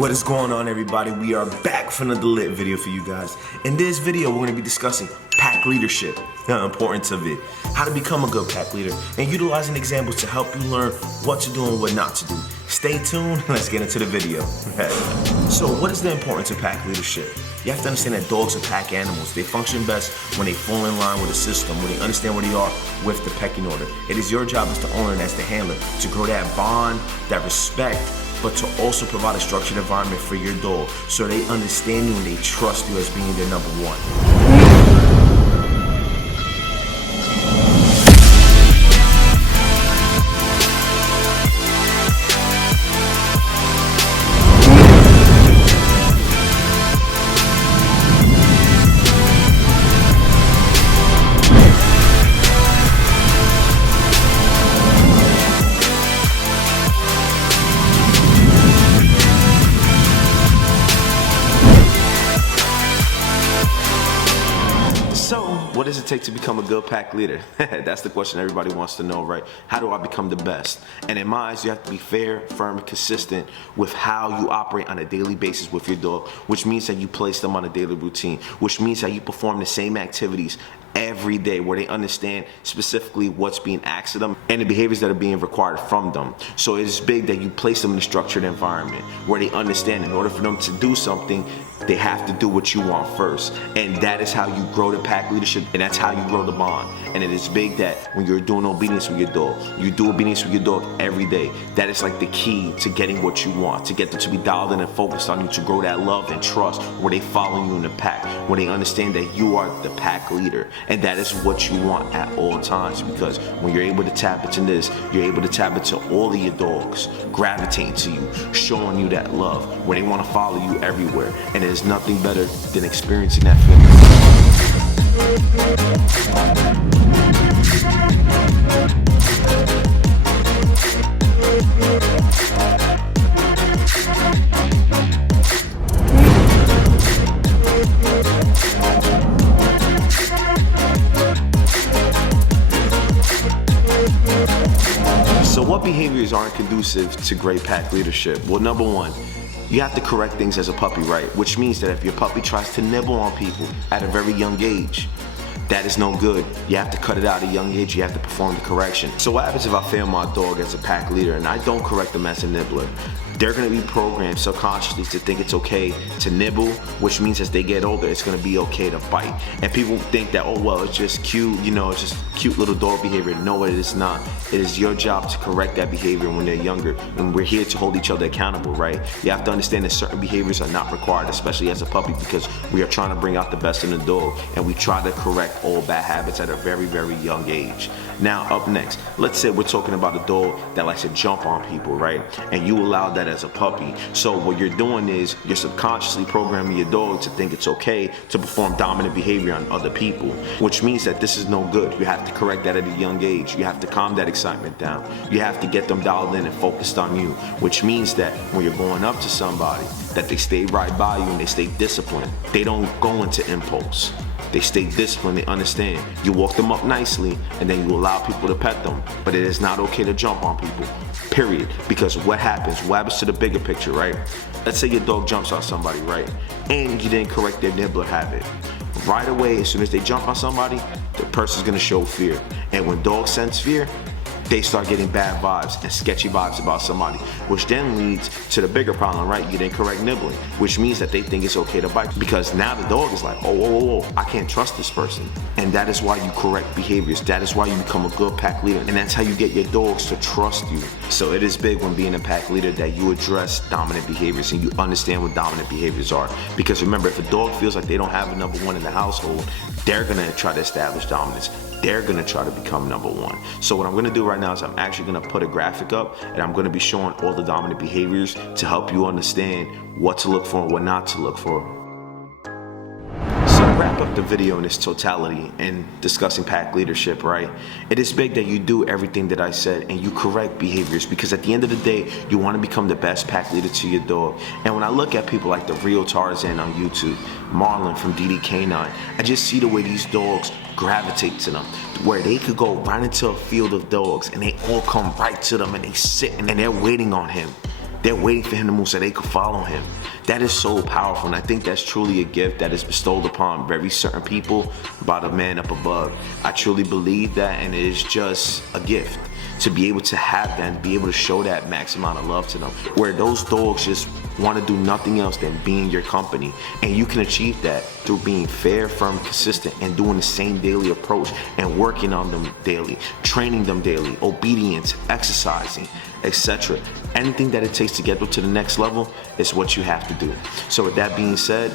What is going on, everybody? We are back for another lit video for you guys. In this video, we're going to be discussing pack leadership, the importance of it, how to become a good pack leader, and utilizing examples to help you learn what to do and what not to do. Stay tuned, let's get into the video. So what is the importance of pack leadership? You have to understand that dogs are pack animals. They function best when they fall in line with the system, when they understand where they are with the pecking order. It is your job as the owner and as the handler to grow that bond, that respect, but to also provide a structured environment for your dog so they understand you and they trust you as being their number one. What does it take to become a good pack leader? That's the question everybody wants to know, right? How do I become the best? And in my eyes, you have to be fair, firm, and consistent with how you operate on a daily basis with your dog, which means that you place them on a daily routine, which means that you perform the same activities every day where they understand specifically what's being asked of them and the behaviors that are being required from them. So it's big that you place them in a structured environment where they understand in order for them to do something, they have to do what you want first. And that is how you grow the pack leadership, and that's how you grow the bond. And it is big that when you're doing obedience with your dog, you do obedience with your dog every day. That is like the key to getting what you want, to get them to be dialed in and focused on you, to grow that love and trust where they follow you in the pack, where they understand that you are the pack leader. And that is what you want at all times, because when you're able to tap into this, you're able to tap into all of your dogs gravitating to you, showing you that love, where they want to follow you everywhere. And there's nothing better than experiencing that feeling. So what behaviors aren't conducive to great pack leadership? Well, number one, you have to correct things as a puppy, right? Which means that if your puppy tries to nibble on people at a very young age, that is no good. You have to cut it out at a young age. You have to perform the correction. So what happens if I fail my dog as a pack leader and I don't correct them as a nibbler? They're gonna be programmed subconsciously to think it's okay to nibble, which means as they get older, it's gonna be okay to bite. And people think that, oh, well, it's just cute, you know, it's just cute little dog behavior. No, it is not. It is your job to correct that behavior when they're younger. And we're here to hold each other accountable, right? You have to understand that certain behaviors are not required, especially as a puppy, because we are trying to bring out the best in the dog, and we try to correct all bad habits at a very, very young age. Now, up next, let's say we're talking about a dog that likes to jump on people, right? And you allow that as a puppy. So what you're doing is you're subconsciously programming your dog to think it's okay to perform dominant behavior on other people, which means that this is no good. You have to correct that at a young age. You have to calm that excitement down. You have to get them dialed in and focused on you, which means that when you're going up to somebody, that they stay right by you and they stay disciplined. They don't go into impulse. They stay disciplined, they understand. You walk them up nicely and then you allow people to pet them. But it is not okay to jump on people, period. Because what happens to the bigger picture, right? Let's say your dog jumps on somebody, right? And you didn't correct their nibbler habit. Right away, as soon as they jump on somebody, the person's gonna show fear. And when dogs sense fear, they start getting bad vibes and sketchy vibes about somebody, which then leads to the bigger problem, right? You didn't correct nibbling, which means that they think it's okay to bite, because now the dog is like, oh, I can't trust this person. And that is why you correct behaviors. That is why you become a good pack leader. And that's how you get your dogs to trust you. So it is big when being a pack leader that you address dominant behaviors and you understand what dominant behaviors are. Because remember, if a dog feels like they don't have a number one in the household, they're gonna try to establish dominance. They're gonna try to become number one. So what I'm gonna do right now is I'm actually gonna put a graphic up and I'm gonna be showing all the dominant behaviors to help you understand what to look for and what not to look for. So wrap up the video in its totality and discussing pack leadership, right? It is big that you do everything that I said and you correct behaviors, because at the end of the day, you want to become the best pack leader to your dog. And when I look at people like the real Tarzan on YouTube, Marlon from DDK9, I just see the way these dogs gravitate to them, where they could go right into a field of dogs and they all come right to them and they sit and they're waiting on him. They're waiting for him to move so they could follow him. That is so powerful, and I think that's truly a gift that is bestowed upon very certain people by the man up above. I truly believe that, and it is just a gift to be able to have that and be able to show that max amount of love to them, where those dogs just want to do nothing else than be in your company. And you can achieve that through being fair, firm, consistent, and doing the same daily approach and working on them daily, training them daily, obedience, exercising, etc. Anything that it takes to get them to the next level is what you have to do. So with that being said,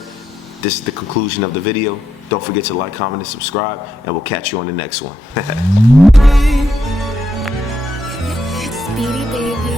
this is the conclusion of the video. Don't forget to like, comment, and subscribe, and we'll catch you on the next one. Speedy, baby.